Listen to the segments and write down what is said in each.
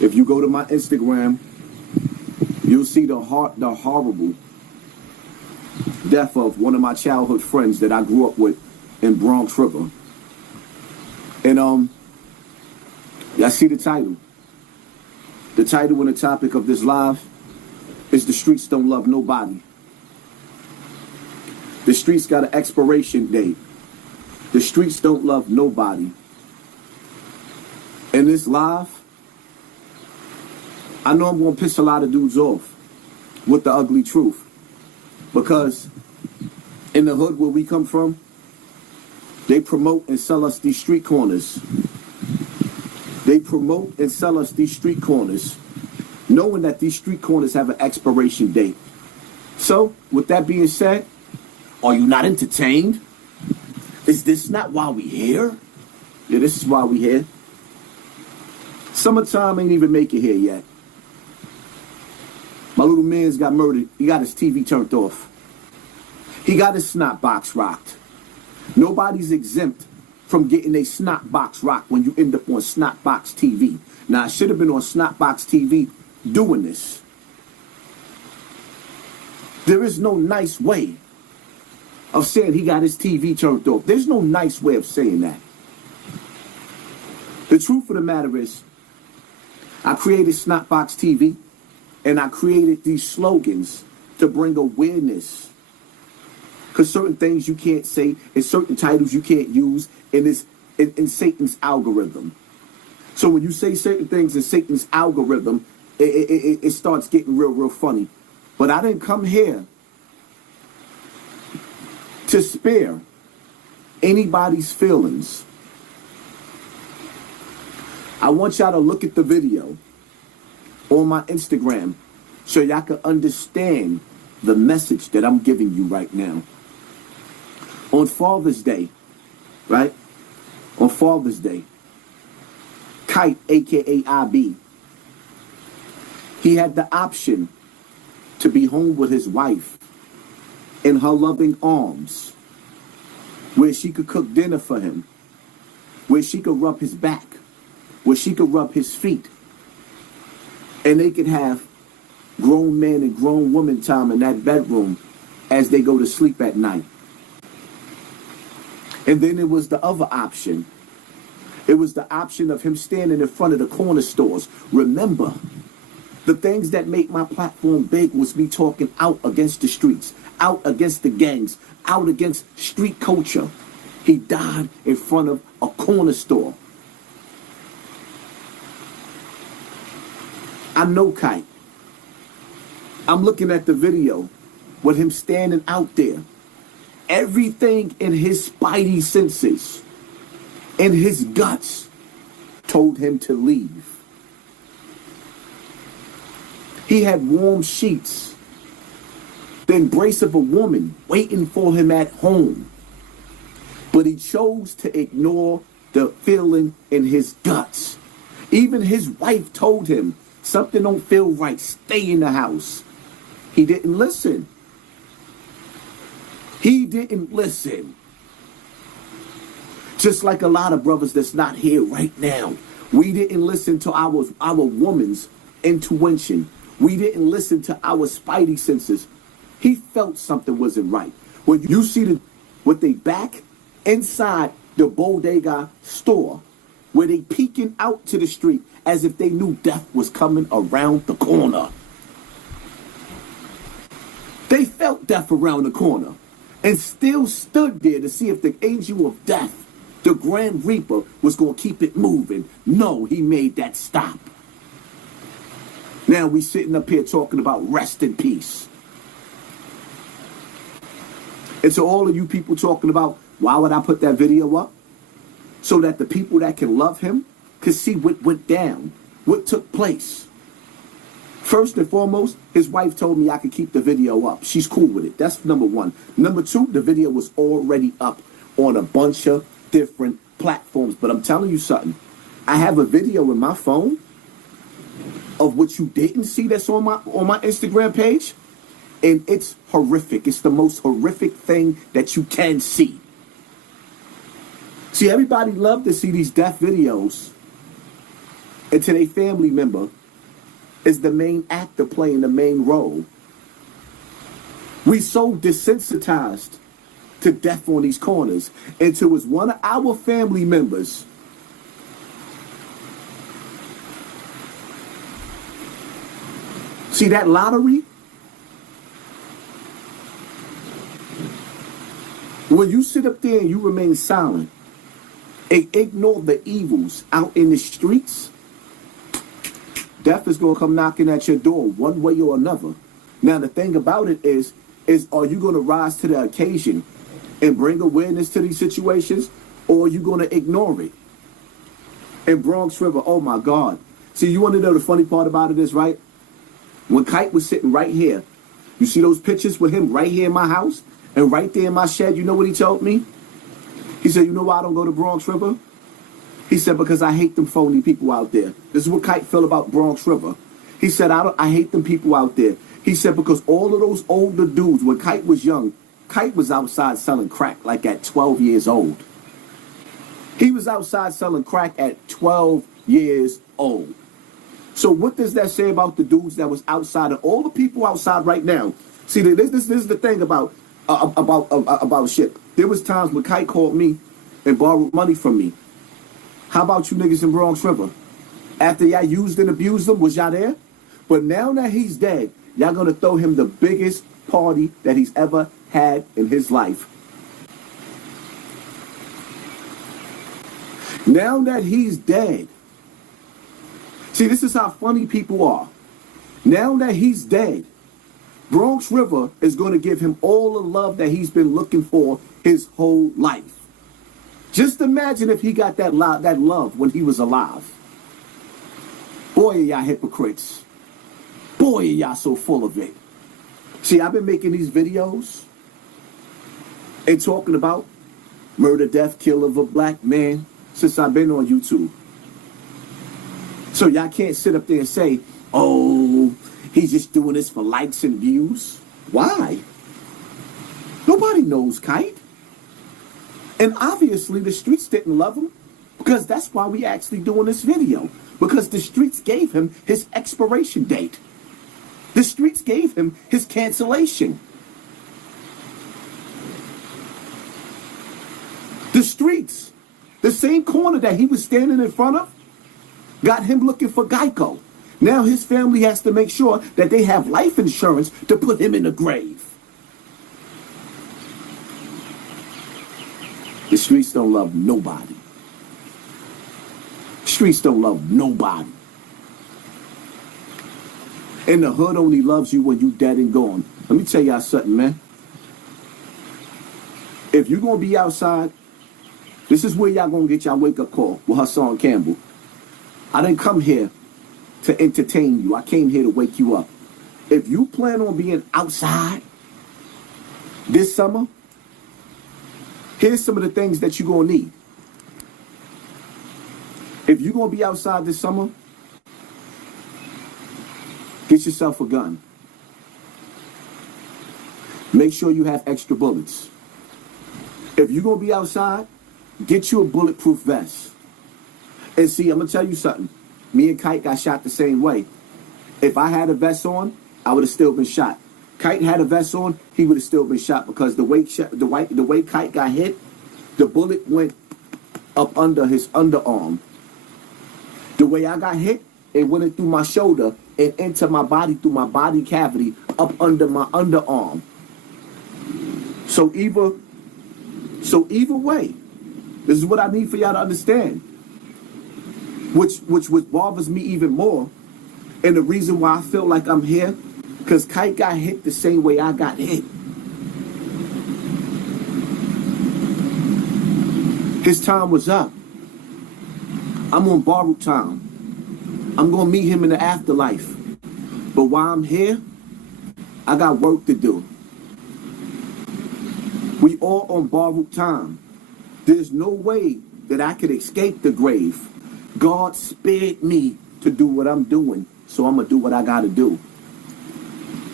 If you go to my Instagram, you'll see the horrible death of one of my childhood friends that I grew up with in Bronx River. And y'all see the title. The title and the topic of this live is "The Streets Don't Love Nobody." The streets got an expiration date. The streets don't love nobody. In this live, I know I'm going to piss a lot of dudes off with the ugly truth. Because in the hood where we come from, they promote and sell us these street corners. They promote and sell us these street corners, knowing that these street corners have an expiration date. So, with that being said, are you not entertained? Is this not why we here? Yeah, this is why we here. Summertime ain't even make it here yet. My little man's got murdered. He got his TV turned off. He got his snot box rocked. Nobody's exempt from getting a snot box rocked when you end up on snot box TV. Now, I should have been on snot box TV doing this. There is no nice way of saying he got his TV turned off. There's no nice way of saying that. The truth of the matter is, I created Snotbox TV, and I created these slogans to bring awareness. Because certain things you can't say, and certain titles you can't use in Satan's algorithm. So when you say certain things in Satan's algorithm, it starts getting real funny. But I didn't come here to spare anybody's feelings. I want y'all to look at the video on my Instagram so y'all can understand the message that I'm giving you right now. On Father's Day, right? On Father's Day, Kite, aka IB, he had the option to be home with his wife in her loving arms, where she could cook dinner for him, where she could rub his back, where she could rub his feet, and they could have grown men and grown woman time in that bedroom as they go to sleep at night. And then there was the other option. It was the option of him standing in front of the corner stores. Remember, the things that made my platform big was me talking out against the streets, out against the gangs, out against street culture. He died in front of a corner store. I know Kite. I'm looking at the video with him standing out there. Everything in his spidey senses, in his guts, told him to leave. He had warm sheets, the embrace of a woman waiting for him at home. But he chose to ignore the feeling in his guts. Even his wife told him, something don't feel right, stay in the house. He didn't listen. He didn't listen. Just like a lot of brothers that's not here right now. We didn't listen to our woman's intuition. We didn't listen to our spidey senses. He felt something wasn't right. When you see what they back inside the bodega store, where they peeking out to the street as if they knew death was coming around the corner. They felt death around the corner and still stood there to see if the angel of death, the Grand Reaper, was going to keep it moving. No, he made that stop. Now we sitting up here talking about rest in peace. And to all of you people talking about, why would I put that video up? So that the people that can love him could see what went down, what took place. First and foremost, his wife told me I could keep the video up. She's cool with it. That's number one. Number two, the video was already up on a bunch of different platforms. But I'm telling you something. I have a video in my phone of what you didn't see that's on my Instagram page. And it's horrific. It's the most horrific thing that you can see. See, everybody loved to see these death videos and to their family member is the main actor playing the main role. We so desensitized to death on these corners until it's one of our family members see that lottery. When you sit up there and you remain silent and ignore the evils out in the streets, death is going to come knocking at your door one way or another. Now, the thing about it is are you going to rise to the occasion and bring awareness to these situations, or are you going to ignore it? In Bronx River, oh my God. See, you want to know the funny part about it is, right? When Kite was sitting right here, you see those pictures with him right here in my house and right there in my shed, you know what he told me? He said, you know why I don't go to Bronx River? He said, because I hate them phony people out there. This is what Kite felt about Bronx River. He said, I hate them people out there. He said, because all of those older dudes, when Kite was young, Kite was outside selling crack like at 12 years old. He was outside selling crack at 12 years old. So what does that say about the dudes that was outside and all the people outside right now? See, this is the thing about shit. There was times when Kite called me and borrowed money from me. How about you niggas in Bronx River? After y'all used and abused him, was y'all there? But now that he's dead, y'all gonna throw him the biggest party that he's ever had in his life. Now that he's dead, see, this is how funny people are. Now that he's dead, Bronx River is going to give him all the love that he's been looking for his whole life. Just imagine if he got that love when he was alive. Boy, are y'all hypocrites. Boy, are y'all so full of it. See, I've been making these videos and talking about murder, death, kill of a black man since I've been on YouTube. So y'all can't sit up there and say, oh, he's just doing this for likes and views. Why? Nobody knows Kite. And obviously the streets didn't love him, because that's why we actually doing this video. Because the streets gave him his expiration date. The streets gave him his cancellation. The streets, the same corner that he was standing in front of, got him looking for Geico. Now his family has to make sure that they have life insurance to put him in the grave. The streets don't love nobody. Streets don't love nobody. And the hood only loves you when you dead and gone. Let me tell y'all something, man. If you're going to be outside, this is where y'all going to get y'all wake-up call with Hassan Campbell. I didn't come here to entertain you. I came here to wake you up. If you plan on being outside this summer, here's some of the things that you're going to need. If you're going to be outside this summer, get yourself a gun. Make sure you have extra bullets. If you're going to be outside, get you a bulletproof vest. And see, I'm going to tell you something. Me and Kite got shot the same way. If I had a vest on, I would have still been shot. Kite had a vest on, he would have still been shot, because the way Kite got hit, the bullet went up under his underarm. The way I got hit, it went through my shoulder and into my body, through my body cavity, up under my underarm. So either way, this is what I need for y'all to understand. Which bothers me even more. And the reason why I feel like I'm here, because Kite got hit the same way I got hit. His time was up. I'm on borrowed time. I'm going to meet him in the afterlife. But while I'm here, I got work to do. We all on borrowed time. There's no way that I could escape the grave. God spared me to do what I'm doing, so I'm going to do what I got to do.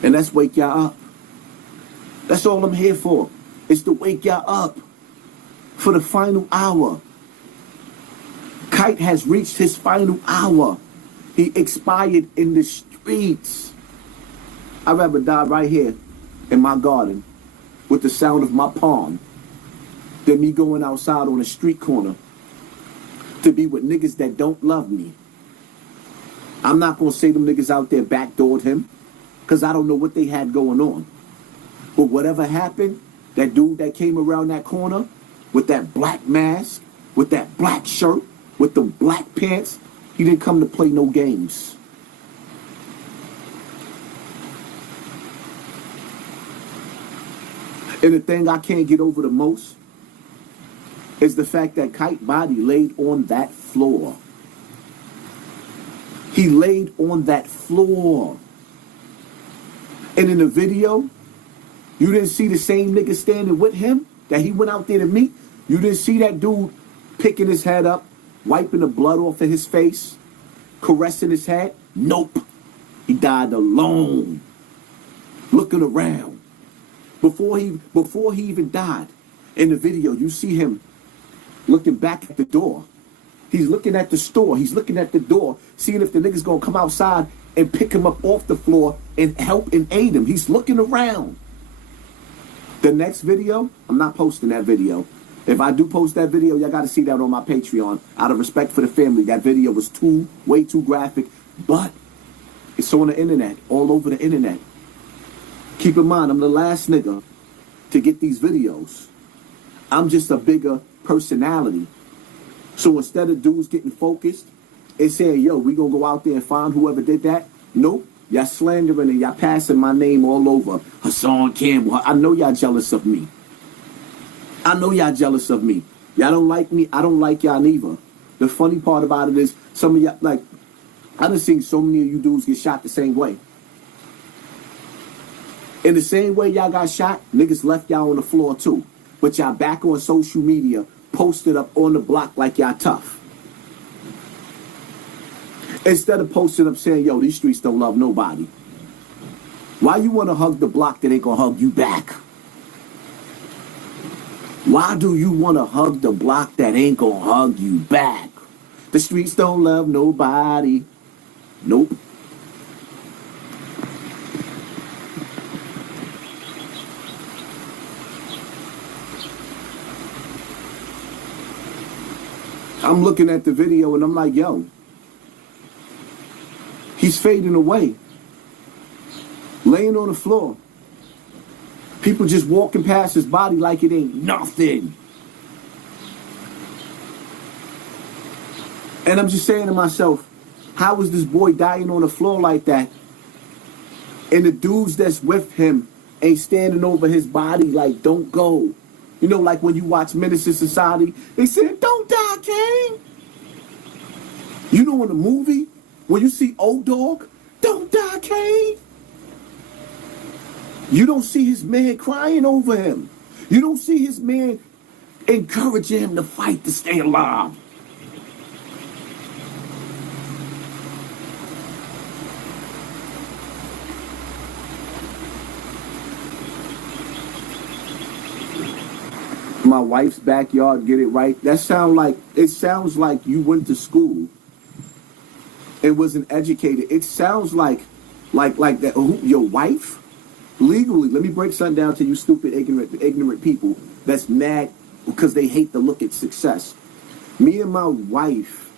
And let's wake y'all up. That's all I'm here for, is to wake y'all up for the final hour. Kite has reached his final hour. He expired in the streets. I'd rather die right here in my garden with the sound of my palm than me going outside on a street corner to be with niggas that don't love me. I'm not going to say them niggas out there backdoored him because I don't know what they had going on. But whatever happened, that dude that came around that corner with that black mask, with that black shirt, with the black pants, he didn't come to play no games. And the thing I can't get over the most is the fact that Kite body laid on that floor. He laid on that floor. And in the video, you didn't see the same nigga standing with him that he went out there to meet. You didn't see that dude picking his head up, wiping the blood off of his face, caressing his head. Nope. He died alone, looking around. Before he even died, in the video, you see him looking back at the door. He's looking at the store. He's looking at the door, seeing if the nigga's gonna come outside and pick him up off the floor and help and aid him. He's looking around. The next video, I'm not posting that video. If I do post that video, y'all gotta see that on my Patreon. Out of respect for the family, that video was way too graphic, but it's on the internet, all over the internet. Keep in mind, I'm the last nigga to get these videos. I'm just a bigger personality. So instead of dudes getting focused and saying, yo, we gonna go out there and find whoever did that, nope. Y'all slandering and y'all passing my name all over. Hassan Campbell. I know y'all jealous of me. I know y'all jealous of me. Y'all don't like me. I don't like y'all neither. The funny part about it is some of y'all, like, I done seen so many of you dudes get shot the same way. In the same way y'all got shot, niggas left y'all on the floor too. But y'all back on social media, posted up on the block like y'all tough. Instead of posting up saying, yo, these streets don't love nobody. Why you want to hug the block that ain't going to hug you back? Why do you want to hug the block that ain't going to hug you back? The streets don't love nobody. Nope. I'm looking at the video and I'm like, yo, he's fading away, laying on the floor. People just walking past his body like it ain't nothing. And I'm just saying to myself, how is this boy dying on the floor like that? And the dudes that's with him ain't standing over his body like, don't go. You know, like when you watch Menace to Society, they said, don't die, Kane. You know in the movie, when you see Old Dog, don't die, Kane. You don't see his man crying over him. You don't see his man encouraging him to fight to stay alive. My wife's backyard, get it right. It sounds like you went to school and wasn't educated. It sounds like that. Your wife? Legally, let me break something down to you stupid, ignorant people that's mad because they hate to look at success. Me and my wife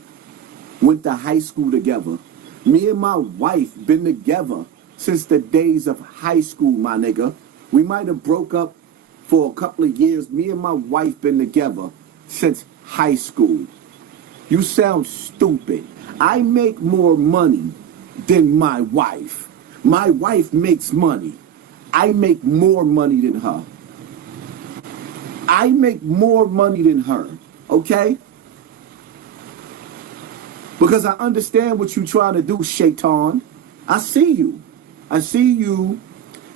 went to high school together. Me and my wife been together since the days of high school, my nigga. We might have broke up for a couple of years. Me and my wife been together since high school. You sound stupid. I make more money than my wife. My wife makes money. I make more money than her. I make more money than her, okay? Because I understand what you're trying to do, Shaitan. I see you. I see you.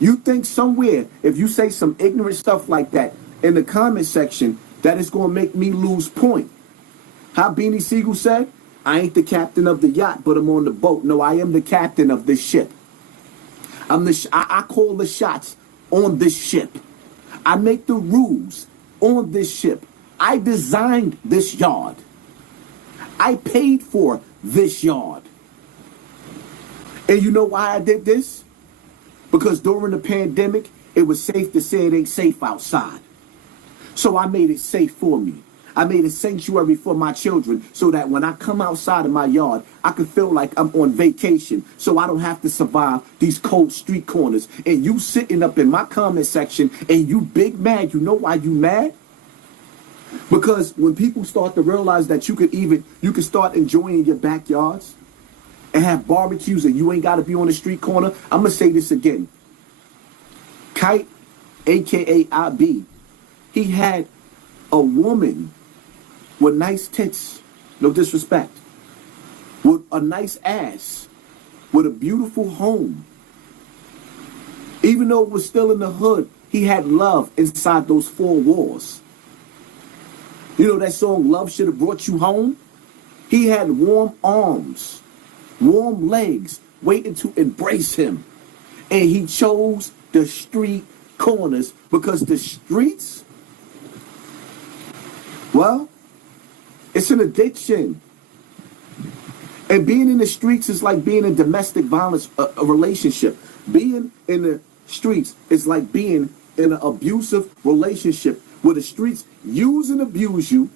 You think somewhere, if you say some ignorant stuff like that in the comment section, that it's going to make me lose point. How Beanie Siegel said, I ain't the captain of the yacht, but I'm on the boat. No, I am the captain of this ship. I call the shots on this ship. I make the rules on this ship. I designed this yard. I paid for this yard. And you know why I did this? Because during the pandemic, it was safe to say it ain't safe outside. So I made it safe for me. I made a sanctuary for my children so that when I come outside of my yard, I can feel like I'm on vacation so I don't have to survive these cold street corners. And you sitting up in my comment section and you big mad, you know why you mad? Because when people start to realize that you can start enjoying your backyards and have barbecues and you ain't got to be on the street corner. I'm going to say this again. Kite, a.k.a. IB, he had a woman with nice tits, no disrespect, with a nice ass, with a beautiful home. Even though it was still in the hood, he had love inside those four walls. You know that song, Love Should Have Brought You Home? He had warm arms, warm legs, waiting to embrace him. And he chose the street corners because the streets, well, it's an addiction. And being in the streets is like being in domestic violence, a relationship. Being in the streets is like being in an abusive relationship where the streets use and abuse you.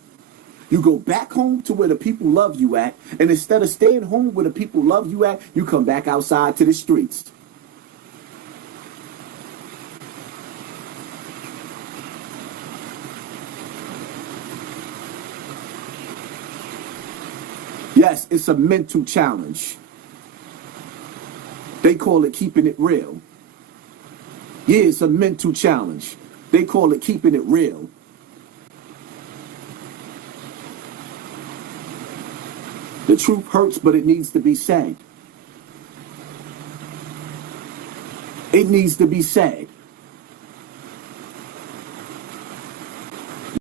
You go back home to where the people love you at, and instead of staying home where the people love you at, you come back outside to the streets. Yes, it's a mental challenge. They call it keeping it real. Yeah, it's a mental challenge. They call it keeping it real. The truth hurts, but it needs to be said. It needs to be said.